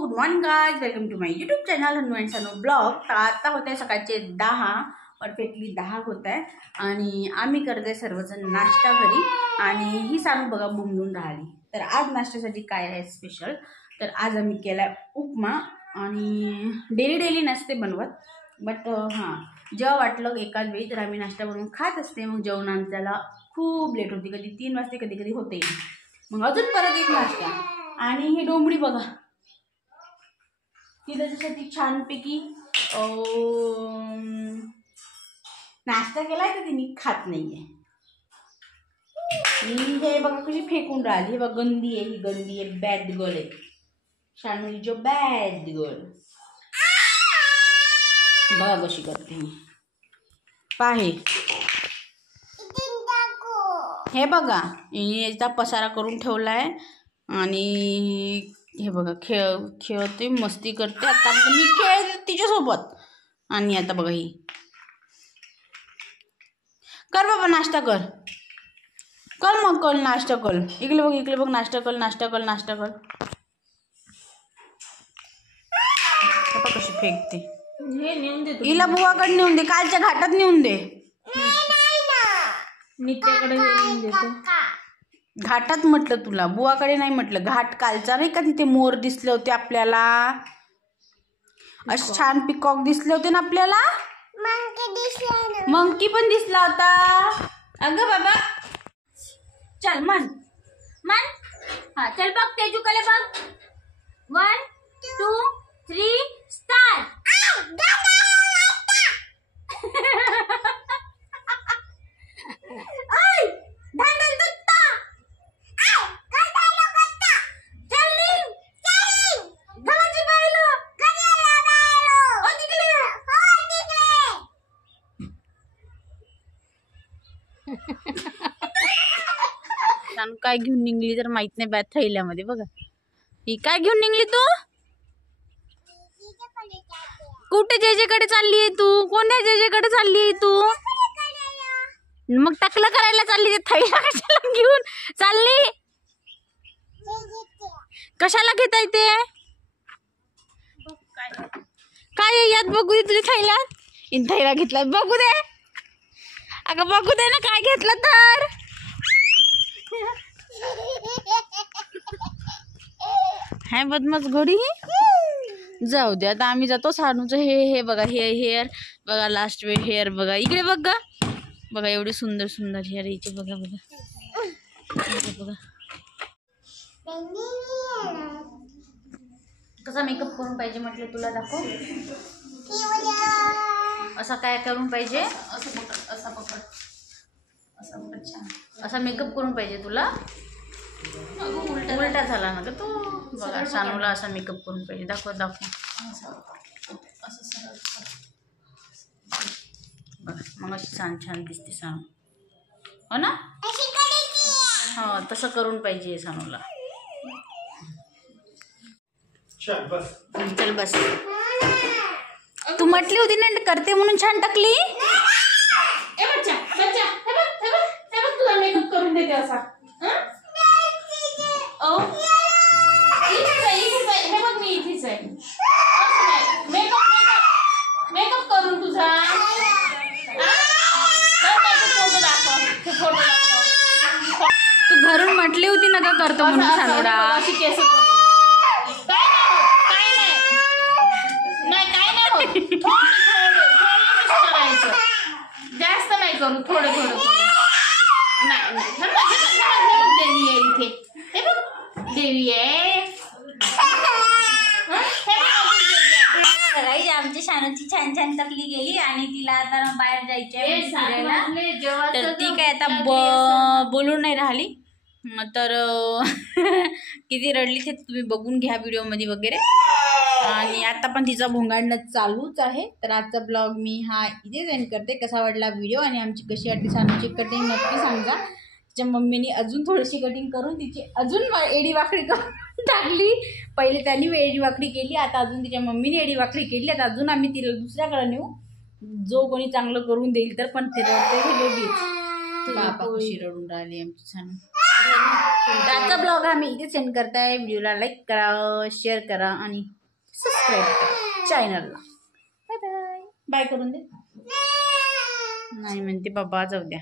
Good morning guys, welcome to my YouTube channel Hannu and Sanu blog. तर आता होत आहे सकाळचे 10 परफेक्टली 10 होत आहे आणि आम्ही करतोय सर्वजण नाश्ता घरी आणि ही सानू बघा बुमलून राहिली। तर आज नाश्त्यासाठी काय आहे स्पेशल, तर आज आम्ही केलाय उपमा आणि डेली नसते बनवत, बट हां जेव्हा वाटलं एकाच वेळी तर आम्ही नाश्ता बनवून खात असते। मग जेवण आमच्याला खूप लेट होती, कधी 3 वाजते, कधी होते, मग अजून परत एक नाश्ता। आणि ही डोंबडी बघा, ती त्याच्यासाठी छानपैकी नाश्ता केलाय तर तिने खात नाहीये। हे बघा कशी फेकून राहिली, हे बघा गंदी आहे, ही गंदी आहे, बॅड गर्ल आहे शानू, जो बॅड गर्ल। बघा कशी करते पाहे, हे बघा याचा पसारा करून ठेवलाय आणि हे बघा खेळते, मस्ती करते। आता मी खेळते तिच्यासोबत आणि आता बघा ही कर बाबा नाश्ता कर मग कर नाश्ता कर, इकडे बघ नाश्ता कर। कशी फेकते, हे नेऊन दे, हिला बुवाकडे नेऊन दे, कालच्या घाटात नेऊन दे, नित्याकडे नेऊन देतो। घाटात म्हटलं तुला, बुवाकडे नाही म्हटलं, घाट कालचा नाही का, तिथे मोर दिसले होते आपल्याला, असे छान पिकॉक दिसले होते ना आपल्याला, मंकी पण दिसला होता। अगं बाबा चल मन हा चल बघ तेजूकडे बघ, 1 2 3 स्टार्ट। काय घेऊन निघली तर माहित नाही, बॅग थैल्यामध्ये बघा, ही काय घेऊन निघली तू? कुठे जेजेकडे चालली आहे तू? कोणत्या जेजेकडे चालली आहे तू? मग टकलं करायला चालली, ते थैला कशाला घेऊन चालली? कशाला घेता येते? काय यात बघू दे तुझ्या थैल्यात, थैला घेतला बघू दे, अगं बघू दे ना काय घेतलं तर। है बदमाश घोडी, जाऊ दे आता आम्ही जातो। सानूचं हे बघा, हे हेअर बघा, लास्ट वे हेअर बघा, इकडे बघा बघा, एवढी सुंदर हेअर यायचे बघा कसा मेकअप करून पाहिजे म्हटलं तुला, दाखव असा काय करून पाहिजे, असा पकड छान, असा मेकअप करून पाहिजे तुला। उलटा झाला ना ग तो, बघा सानूला असा मेकअप करून पाहिजे, दाखव मग अशी छान दिसते सानू, हो ना? हो तसं करून पाहिजे सानूला। चल बस, तू म्हटली होती ना करते म्हणून, छान टाकली। तुला मेकअप करून देते असा, हे बघ मी इथेच आहे, मेकअप करून तुझा फोटो दाखव। तू घरून म्हटली होती ना का करतो म्हणून सानूला, अशी केस करायचं, जास्त नाही करू, थोडं देवी आहे इथे, हे बघ देवी आहे। आमच्या शानूची छान टकली गेली आणि तिला आता बाहेर जायचंय फिरायला, तर ती काय आता बोलून नाही राहिली, तर किती रडली ते तुम्ही बघून घ्या व्हिडिओमध्ये वगैरे। आणि आता पण तिचा भोंगाडणं चालूच आहे। तर आजचा ब्लॉग मी हा इथेच एंड करते। कसा वाटला व्हिडिओ आणि आमची कशी वाटली सानूची कटिंग नक्की सांगा। तिच्या मम्मीने अजून थोडीशी कटिंग करून तिची अजून एडी वाकडी करून टाकली, पहिले त्यांनी एडी वाकडी केली, आता अजून तिच्या मम्मीने एडी वाकडी केली, आता अजून आम्ही तिला दुसऱ्याकडे नेऊ, जो कोणी चांगलं करून देईल तर, पण ते रडते हे दोघीच, बापा कशी रडून राहिली आमची सानू। आजचा ब्लॉग आम्ही इथे सेंड करताय. व्हिडिओला लाईक करा, शेअर करा आणि सबस्क्राईब करा चॅनलला. Bye bye. बाय करून दे. नाही म्हणते बाबा, जाऊ द्या.